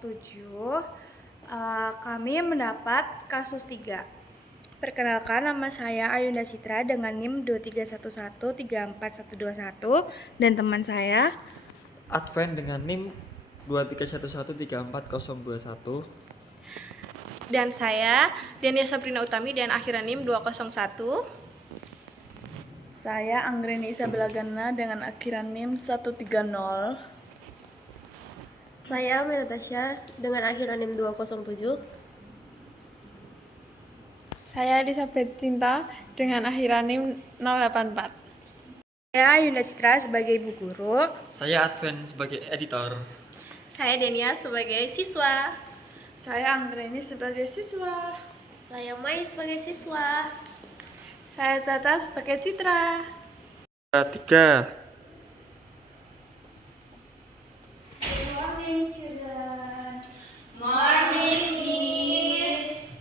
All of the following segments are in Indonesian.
kelompok 7, kami mendapat kasus 3. Perkenalkan, nama saya Ayunda Citra dengan NIM 231134121 dan teman saya Advent dengan NIM 231134021. Dan saya Dania Sabrina Utami dan akhiran NIM 201. Saya Anggreni Isabella Gana dengan akhiran NIM 130. Saya Metatasya dengan akhiran NIM 207. Saya Elizabeth Cinta dengan akhiran NIM 084. Saya Ayunda Citra sebagai ibu guru. Saya Advent sebagai editor. Saya Dania sebagai siswa. Saya Anggreni sebagai siswa. Saya Mai sebagai siswa. Saya Caca sebagai Citra. 3. Good morning, students. Morning, Miss.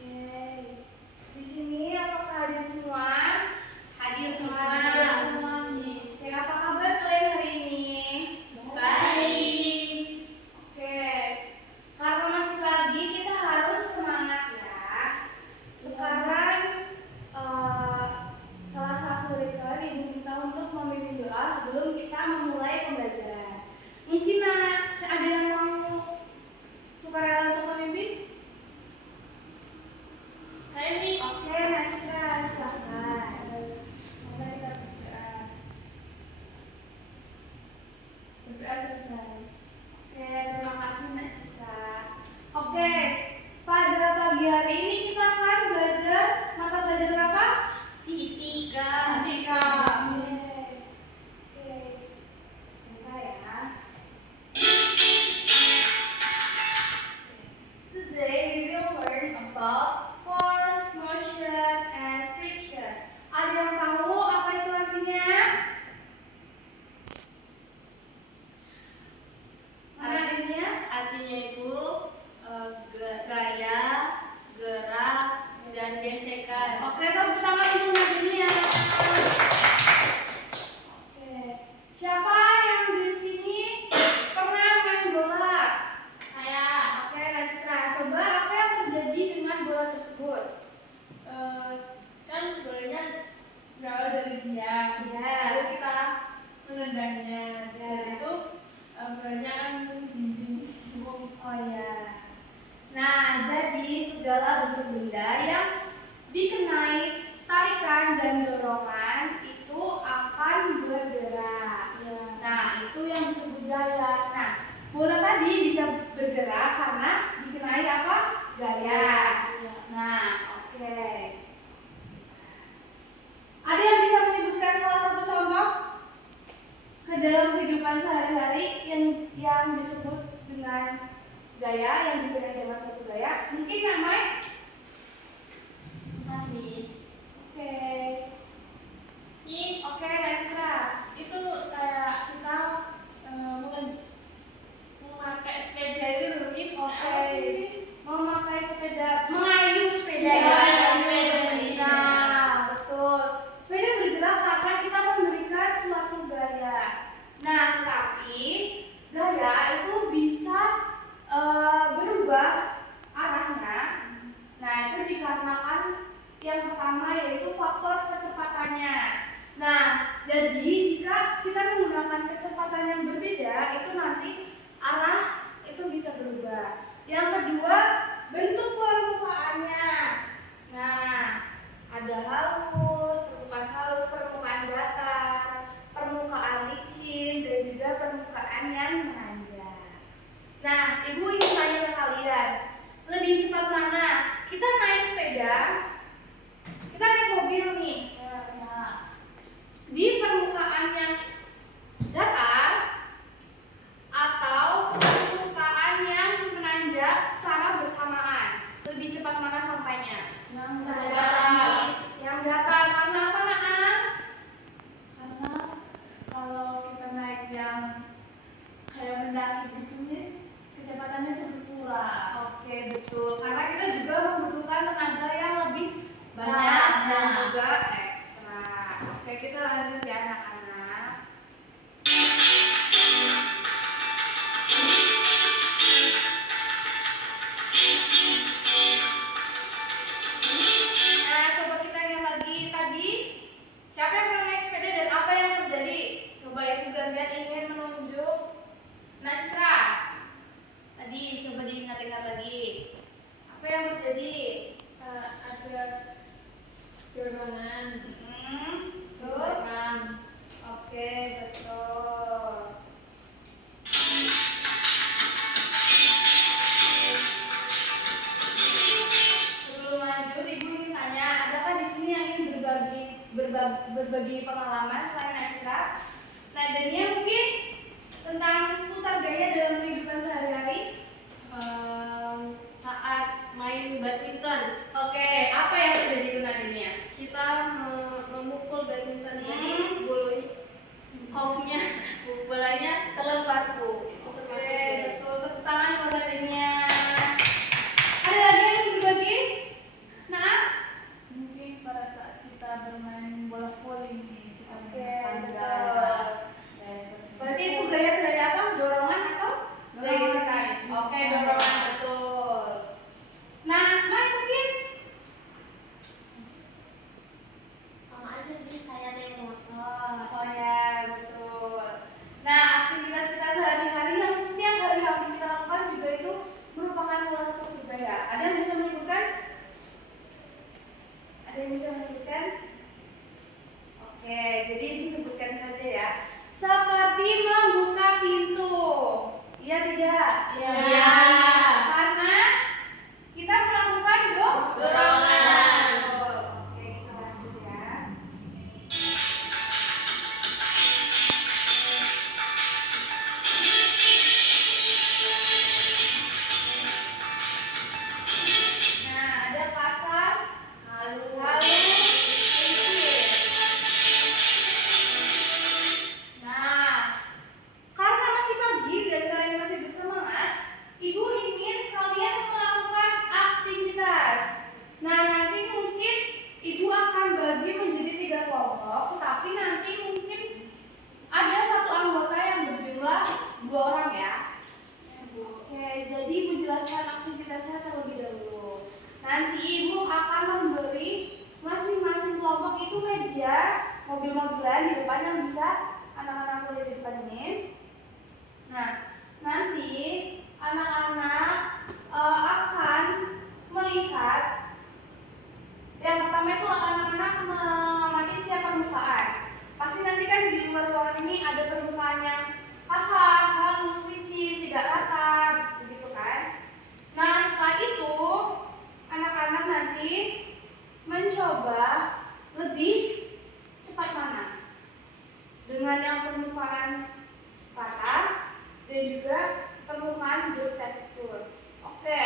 Oke. Di sini apakah hadir semua? Hadir semua. Oke, apa kabar kalian hari ini? Baik. Oke. Karena masih pagi, kita harus semangat ya. Sekarang salah satu dari kalian ibu minta untuk memimpin doa sebelum kita memulai pembelajaran. Mungkin ada yang mau sukarela untuk memimpin? Saya Miss. Oke, Nak Citra, silakan. Mari kita berdoa selesai. Oke, terima kasih Nak Citra. Oke, pada pagi hari ini kita akan belajar mata pelajaran apa? Fisika. Oke. Sebentar ya. Today we will learn about force, motion, and friction. Ada yang tahu apa itu artinya? Mana artinya? Artinya itu gaya, gerak, dan gesekan. Oke, tepuk tangan untuk Nadia. Oke, siapa yang di sini pernah main bola? Saya Oke, Nastra, coba apa yang terjadi dengan bola tersebut? Kan bolanya berawal dari dia. Ya. Lalu kita menendangnya. Ya. Itu bolanya kan dinding. Oh ya. Nah, jadi segala bentuk benda yang dikenai tarikan dan dorongan itu akan bergerak. Ya. Nah, itu yang disebut gaya. Nah, bola tadi bisa bergerak karena dikenai apa? Gaya. Nah, oke. Ada yang bisa menyebutkan salah satu contoh ke dalam kehidupan sehari-hari yang disebut dengan gaya, yang dikenai dengan suatu gaya? Mungkin namanya? Miss. Oke. Miss, Oke, Nastra. itu kayak kita memakai sepeda itu loh, Miss. Oke. Apa sih, Miss? Memakai sepeda, mengayu sepeda. Iya, ya. sepeda. Nah, betul. Sepeda bergerak karena kita memberikan suatu gaya. Nah, tapi gaya itu bisa berubah arahnya. Nah, itu dikarenakan yang pertama yaitu faktor kecepatannya. Nah, jadi jika kita menggunakan kecepatan yang berbeda, itu nanti arah itu bisa berubah. Yang kedua, bentuk permukaannya. Nah, ada halus, permukaan datar, permukaan licin, dan juga permukaan yang menanjak. Nah, Ibu ingin tanya ke kalian, lebih cepat mana? Kita naik sepeda, kita naik mobil nih. Di permukaan yang datar atau permukaan yang menanjak secara bersamaan. berbagi pengalaman selain Acitra. Nah, Dania mungkin tentang seputar gaya dalam kehidupan sehari-hari. Saat main badminton, Oke, apa yang terjadi itu Dania? kita memukul badminton, jadi bolanya terlempar Bu. Oke, betul. Tepuk tangan buat Dania. Ada lagi yang ingin berbagi? Nah, Mungkin pada saat kita bermain bola voli nih, kita oke, menggunakan betul. gaya seperti Berarti itu gaya dari apa? Dorongan atau gaya Dorongan. gesekan? Oke, dorongan, betul. Nah, Mai mungkin Sama aja bis saya naik motor. oh ya, betul. Nah, aktivitas kita sehari-hari yang setiap hari harus kita lakukan juga itu merupakan salah satu budaya. Ada yang bisa menyebutkan? Ada yang bisa menyebutkan? Oke, jadi disebutkan saja ya. Seperti membuka pintu. Iya tidak? Iya. Karena kita melakukan Dorongan. Oke, kita lanjut ya. Nah, ada kasar, halus, prinsip. Nah, karena masih pagi dan kalian masih bersemangat, Ibu ingin kalian melakukan aktivitas. Nah, nanti mungkin Ibu akan bagi menjadi 3 kelompok, tapi nanti mungkin ada satu anggota yang berjumlah 2 orang ya. Oke, jadi Ibu jelaskan aktivitasnya terlebih dahulu. Nanti Ibu akan memberi masing-masing kelompok itu media mobil-mobilan di depan yang bisa anak-anak boleh di depan ini. Nah, nanti anak-anak akan melihat yang pertama itu anak-anak mengamati setiap permukaan. Pasti nanti kan di luar ruangan ini ada permukaan yang kasar, halus, licin, tidak rata, begitu kan? Nah, setelah itu anak-anak nanti mencoba lebih cepat mana dengan yang permukaan patah dan juga permukaan bertekstur. Oke,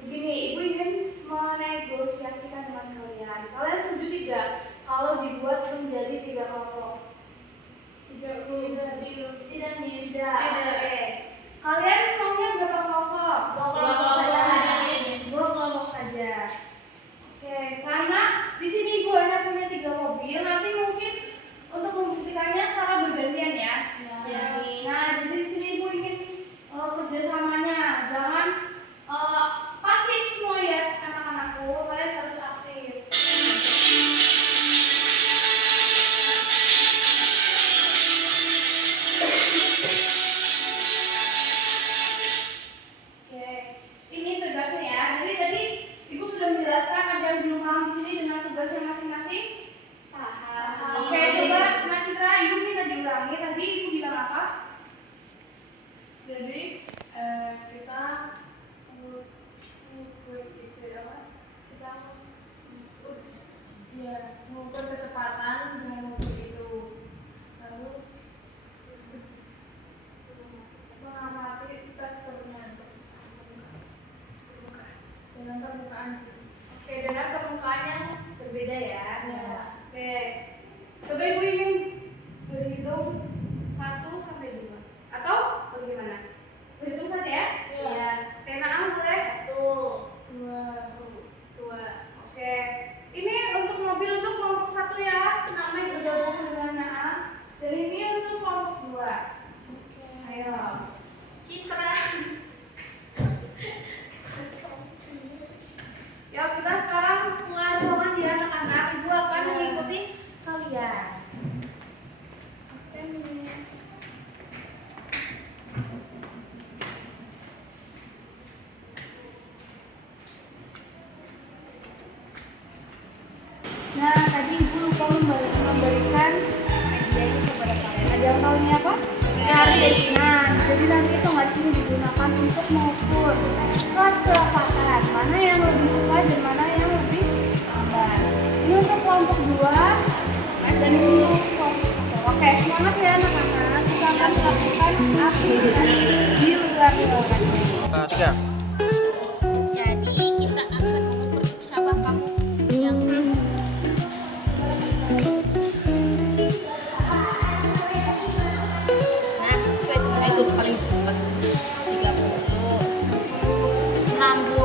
begini, Ibu ingin menegosiasikan dengan kalian. Kalian setuju tidak kalau dibuat menjadi 3 kelompok? Tidak. Oke. Kalian maunya berapa kelompok? 2 kelompok saja, Miss. 2 kelompok saja. Oke, karena di sini Ibu hanya punya 3 mobil, nanti mungkin untuk membuktikannya secara bergantian ya. Ya. Nah, jadi di sini Ibu ingin kerjasamanya, jangan pasif semua ya anak-anakku, kalian harus aktif. Oke, ini tugasnya ya. Jadi tadi Ibu sudah menjelaskan, ada yang belum paham di sini dengan tugasnya masing-masing? Paham. Oke, coba Mbak Citra, Ibu minta diulangi. Tadi Ibu bilang apa? Jadi kita mengukur itu apa? Kita mengukur kecepatan dengan mengukur itu. Lalu mengamati teksturnya dengan permukaan. Oke, dengan permukaan yang berbeda ya. Ya. Oke, coba Ibu ingin berhitung 1 sampai 2 atau bagaimana? Berhitung saja ya? Iya. Oke, Naam boleh? 2. Oke, ini untuk mobil untuk kelompok 1 ya. Namanya bergabung dengan Naam. Dan ini untuk kelompok 2. Ayo. Citra. Ya, kita sekarang keluar ruangan ya anak-anak. Ibu akan mengikuti kalian. Oke, Miss. Nah, tadi Ibu lupa memberikan media ini kepada kalian. Ada yang tahu ini apa? Garis. Nah, jadi nanti tongkat ini digunakan untuk mengukur kecepatan. Mana yang lebih cepat dan mana yang lebih lambat. Ini untuk kelompok 2 ya anak-anak, kita akan melakukan aktivitas di luar ruangan. 3. Jadi kita akan mengukur siapa kamu yang nah, itu paling cepat 30 60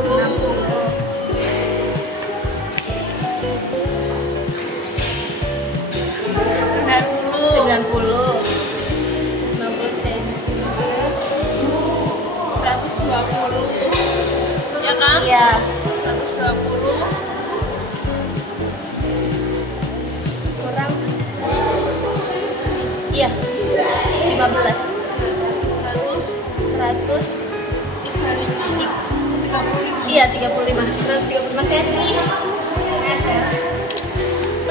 90 90 cm 120 ya kan? Iya 120 kurang iya 15 100 135 iya 35 135 cm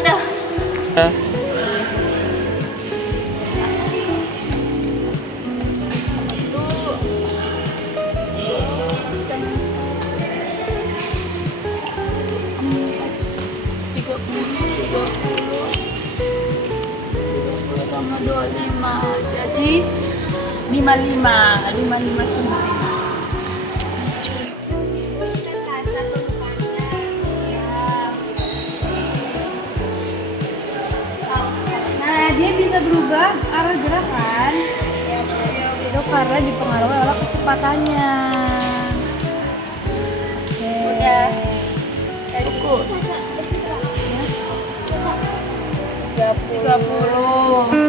udah sama 25 jadi 55 cm. Nah, dia bisa berubah arah gerakan. Itu karena dipengaruhi oleh kecepatannya. Oke. udah Cukup. 30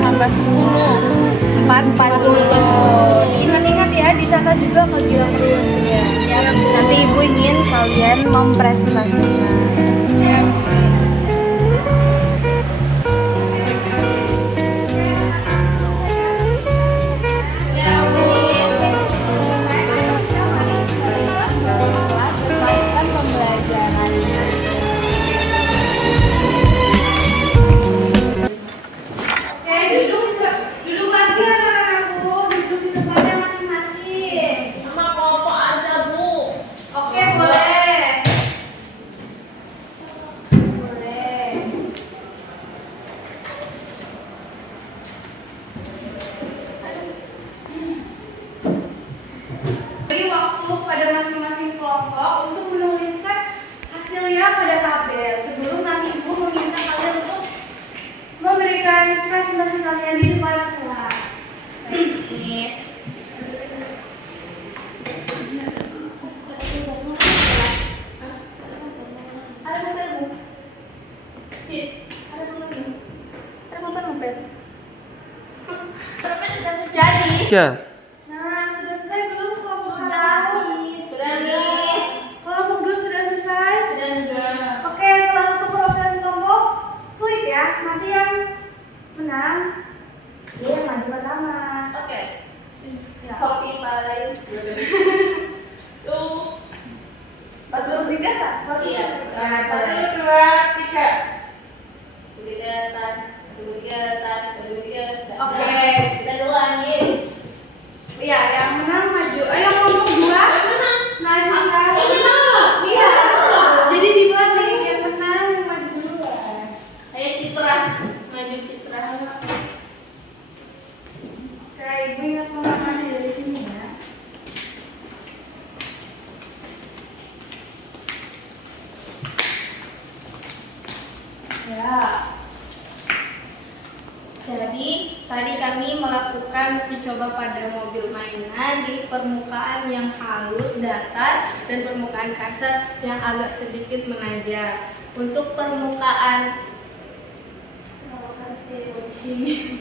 tambah 10 40. Ingat-ingat ya, dicatat juga kegiatan rumusnya. Nanti ibu ingin kalian mempresentasikan. Melakukan pembelajarannya. Oke, duduk lagi anak-anakku, duduk di tempatnya masing-masing. sama kelompok aja bu Oke, boleh. Boleh. Beri waktu pada masing-masing kelompok untuk menuliskan hasilnya pada tabel sebelum nanti ibu meminta kalian untuk memberikan presentasi kalian di depan kelas. Miss. ada pulpenmu Cid ada pulpenmu jadi 3. Nah, sudah selesai belum kelompok satu? sudah Miss Kelompok dua sudah selesai? sudah Oke, setelah itu program kelompok sulit ya. Nanti yang menang dia yang maju pertama. oke Ya. kopi paling tuh Batu di atas. iya Nah, 1 2 3 di atas di atas di atas Oke. kita duluan Ye Iya, yang menang maju. Ayo kelompok dua. Maju kan? yang menang. Iya. Jadi di mana yang menang yang maju duluan. ayo Citra maju Citra Oke, ibu ingat mengamati dari sini ya. Ya. Jadi tadi kami melakukan uji coba pada mobil mainan di permukaan yang halus datar dan permukaan kasar yang agak sedikit menanjak. Untuk permukaan ini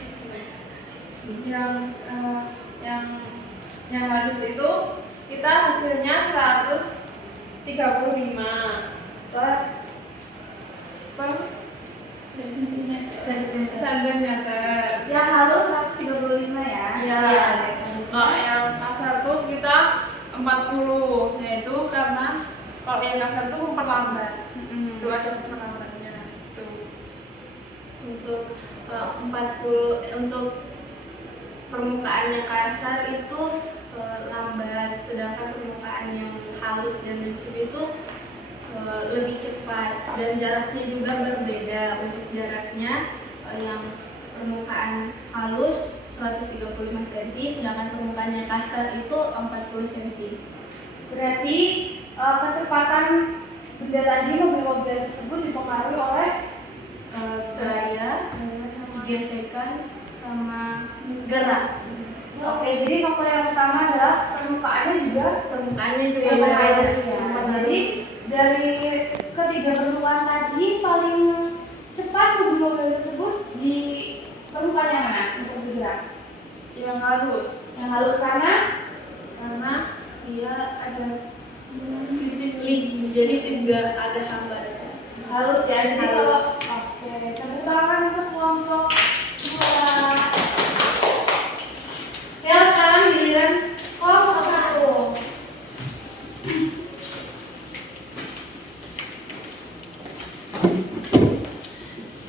yang halus itu kita hasilnya 135 per sentimeter. Yang halus 135 ya. Iya. Kalau yang kasar tuh kita 40, yaitu karena kalau yang kasar tuh memperlambat. Itu ada memperlambatnya. Tuh. untuk 40 untuk permukaan yang kasar itu lambat, sedangkan permukaan yang halus dan licin itu lebih cepat dan jaraknya juga berbeda. Untuk jaraknya yang permukaan halus 135 cm, sedangkan permukaan yang kasar itu 40 cm. Berarti kecepatan benda tadi, mobil-mobil tersebut dipengaruhi oleh Gaya, gesekan, sama gerak. Oke, jadi faktor yang utama adalah permukaannya juga berbeda. Jadi dari ketiga permukaan tadi paling cepat mobil-mobil tersebut di permukaan yang mana untuk bergerak? Yang halus, Yang halus karena Dia ada licin, jadi tidak ada hambatan. halus ya. Jadi Halus. oke, tepuk tangan untuk kelompok 2. Ya, sekarang giliran kelompok 1.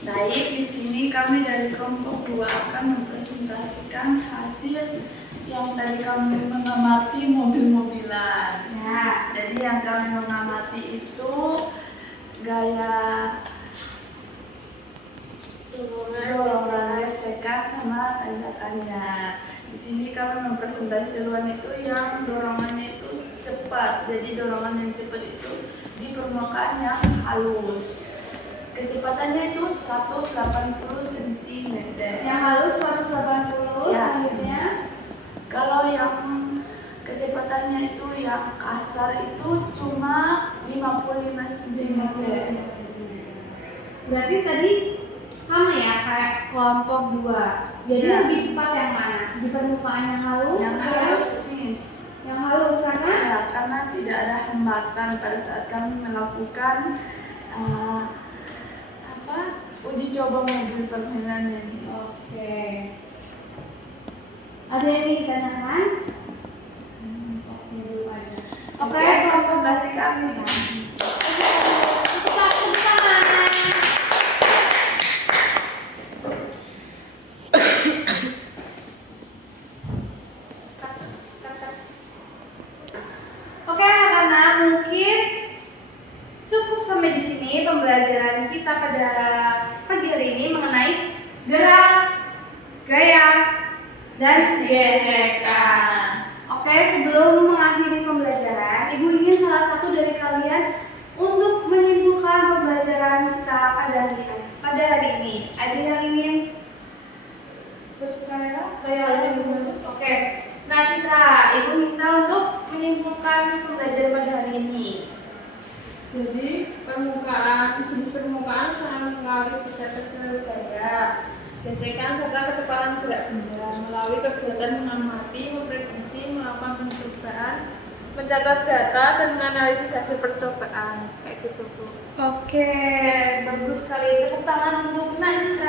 baik, di sini kami dari kelompok 2 akan mempresentasikan hasil yang tadi kami mengamati mobil-mobilan. Ya, Jadi yang kami mengamati itu gaya dorongan, gesekan, sama tanjakannya. Di sini kami mempresentasi duluan itu yang dorongannya itu cepat. Jadi dorongan yang cepat itu di permukaan yang halus. Kecepatannya itu 180 cm. yang halus 180, Ya. selanjutnya Kalau yang kecepatannya itu yang kasar itu cuma 55 cm. berarti tadi sama ya kayak kelompok 2. Jadi Iya. lebih cepat yang mana? Di permukaan yang halus? Yang halus, Miss. Yang halus karena Ya, karena tidak ada hambatan pada saat kami melakukan uji coba mobil permainan ini. oke. Ada yang ingin ditanyakan? Oke, presentasi kami. tepuk tangan. Oke, anak-anak, mungkin cukup sampai di sini pembelajaran kita pada pagi hari ini mengenai gerak, gaya, dan gesekan. Oke, sebelum mengakhiri pembelajaran, Ibu ingin salah satu dari kalian untuk menyimpulkan pembelajaran kita pada hari ini. Ada yang ingin bersuara? Kayak Ibu. Oke. Nah, Citra, Ibu minta untuk menyimpulkan pembelajaran pada hari ini. Jadi jenis permukaan sangat mengaruhi persepsi gaya, gesekan serta kecepatan gerak benda melalui kegiatan mengamati, memprediksi, melakukan pencobaan, mencatat data dan menganalisis hasil percobaan kayak gitu Bu. Oke, bagus sekali. Tepuk tangan untuk Najwa.